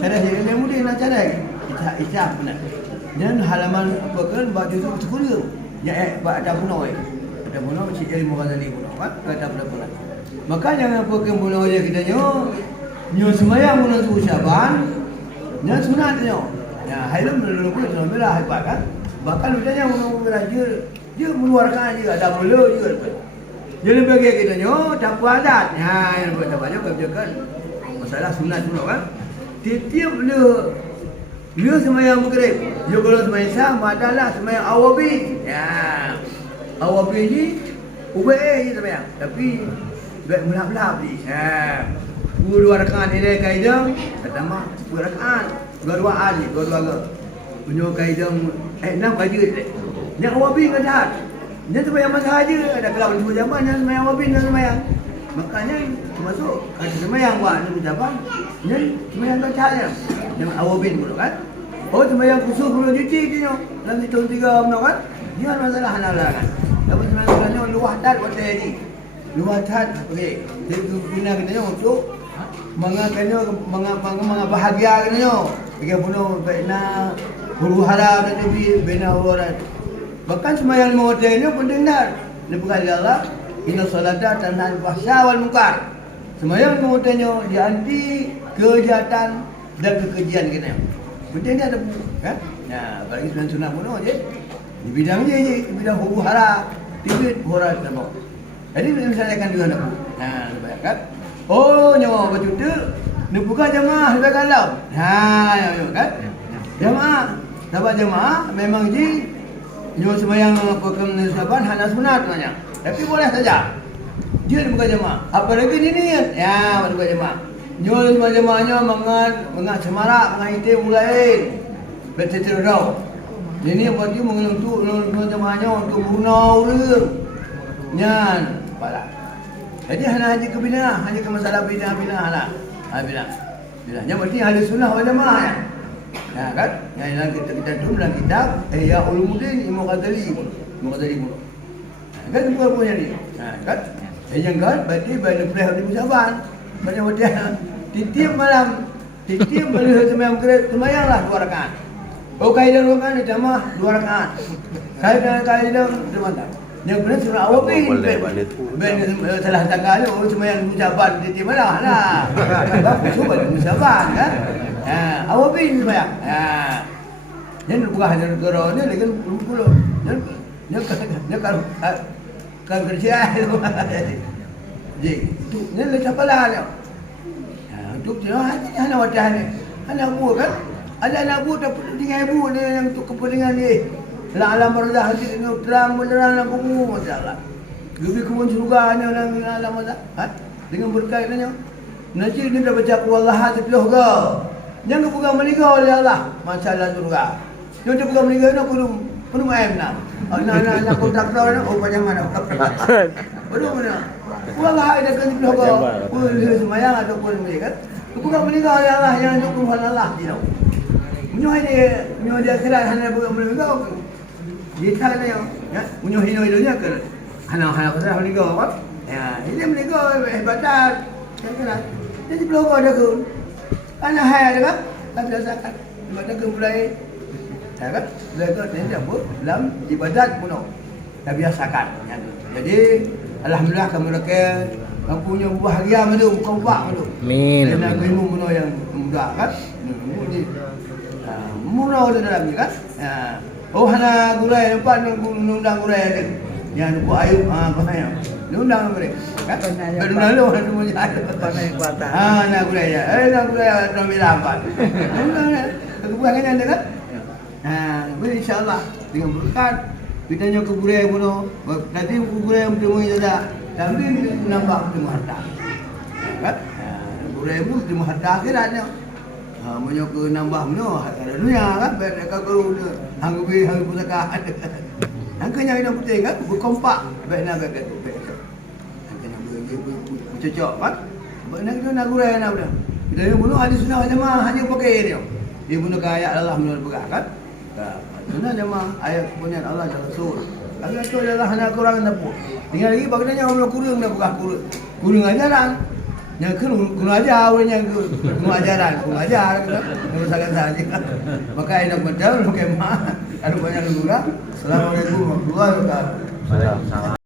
Cara yang mudah nak cara. Isap benar. Dan halaman apa kan baju tu sekolah. Ya buat ada bunuh. Ada bunuh si ilmu Ghazali bunuh kan kata pula. Makanya apa kan bunuh dia kita nyo semayang bunuh tu Syaban. Nyo sunat nyo. Ya hailum dulu pun merah hebat kan. Bahkan udahnya bunuh belajar dia mengeluarkan juga ada mula juga. Jadi bagi kita nyo tak puas adat. Ha yang buat banyak kerjakan. Masalah sunat bunuh kan. Tiap dia semayang maghrib. Dia kalau semayang sah, madalah semayang awabi. Ya. Awabi ni ubay je semayang. Tapi baik melap-lap ni. Ya. Dua rakaat ini kaidah, pertama dua rakaat. Dua ali, dua ke. Punya kaidah 6 kaji dia. Yang awabi ngadat. Dia semayang masa aja. Ada kalau dua zaman yang semayang awabi dan semayang. Makanya termasuk kalau semayang buat ni ucapan, ni semayang bacanya. Yang awabin pula kan. Oh semayang khusus pula cuci dia. Dalam tahun 3 pula kan. Dia ada masalah halal kan. Dapat sebenarnya luah dat hotel ni. Luah dat okey. Dia guna kita untuk mga bahagia kita. Bagi puno bina huru hara dan lebih bina orang. Bahkan semayang hotel ni pun dengar. Dia bukan Allah. Inna salata tanha al-fahsya wal munkar. Semayang mengutanya dia anti kejahatan dan kekejian kita. Penting dia ada kan? Nah, bagi sunat pun je. Di bidang je, di bidang huru hara, tibit hura sama. Jadi misalnya kan juga nak. Nah, lebih kan? Oh, nyawa baju tu nak buka jemaah lebih kalau. Ha, ya kan? Jemaah, dapat jemaah memang je nyawa semayang apa kemunasaban hana sunat namanya. Tapi boleh saja. Dia bukan jemaah. Apa lagi dia niat? Ya, bukan jemaah. Nyol jemaahnya mengat semarak, mengat itim mulai. Betul rau. Ini buat dia mengentuk jemaahnya untuk guna urang. Nyan, pala. Jadi hanya kebina, hanya ke masalah bina lah. Bina. Yang penting ahli sunnah wal jemaah ya. Ya kan? Yang kita tu dalam kitab ya Ulumuddin Imam Ghazali pun. Kan semua punya ni. Kan? Yang kan berarti pada perihal di Syaban. Banyak wadah. Tiap malam semayanglah 2 rakaat. Oh kaidah rakaat ni jamaah 2 rakaat. Kaidah semata. Yang benar surah Awabin. Salah tanggal tu semayang Syaban tiap malam lah. Bagus cuba di Syaban kan. Awabin semayang. Yang bukan hanya negara ni lagi 10. Dia kan kerja tu. Jadi, tu ni lepas apalah dia. Untuk dia hanya wadah ni. Hanya buat kan? Ada anak buat dapat dengan ibu ni yang untuk kepentingan ni. La alam berdah hati ni terang menerang dalam buku masalah. Lebih kebun surga ni orang alam masalah. Dengan berkait ni. Nanti ni dah baca kuallah sepuluh ke. Jangan bukan meninggal oleh Allah. Masalah surga. Jangan bukan meninggal nak penuh ayam nak. Anak kontraktor ni, macam mana? Betul mana? Pulang ada kan sepuluh kau. Pun semayang ataupun mereka. Bukan meninggal oleh Allah yang dukung Allah. Menyuai dia akhirat hanya bukan meninggal. Dia tak ada yang menyuai hidupnya ke. Hanya pasal meninggal apa? Ya, ini meninggal hebatlah. Yang kena. Jadi sepuluh kau ada ke. Hanya hai ada kan? Tak ada zakat. Ibadah ke mulai. Ya kan? Belajar ni apa? Dalam ibadat pun dah biasakan. Jadi alhamdulillah kami mereka punya bahagia madu, bukan buat madu. Amin. Kena ilmu madu yang mudah kan? Murah ada dalam ni kan? Oh hana gurai nampak ni undang gurai ada. Yang buat ayub apa yang undang gurai. Kan? Benar lu ada punya ada pandai kuat. Nak gurai ya. Nak gurai nak melawan. Undang ya. Kebuang kan ada kan? InsyaAllah dengan berkat kitanya kuburai pun nanti kuburai yang bertemu saja tapi nampak bertemu harta kan? Kuburai pun bertemu harta akhiratnya banyak ke nambah ada dunia kan mereka kalau hanggubi pusaka angkanya kita putih kan berkompak baiklah baik itu angkanya bercocok kan baiklah kita nak kuburai nak benda kita yang bunuh ahli sunnah jemaah hanya pakai dia bunuh ke ayat Allah menurut berat kan. Sunnah jemaah ayat kepunyaan Allah dan Rasul. Agak tu adalah hanya kurang nampu. Tinggal lagi bagainya orang kurang dah bukan kurang ajaran. Yang kuno ajar orang yang kuno ajaran, kuno ajar kan. Yang sangat saja. Maka ini betul, oke mah. Ada banyak juga. Assalamualaikum warahmatullahi wabarakatuh. Waalaikumsalam.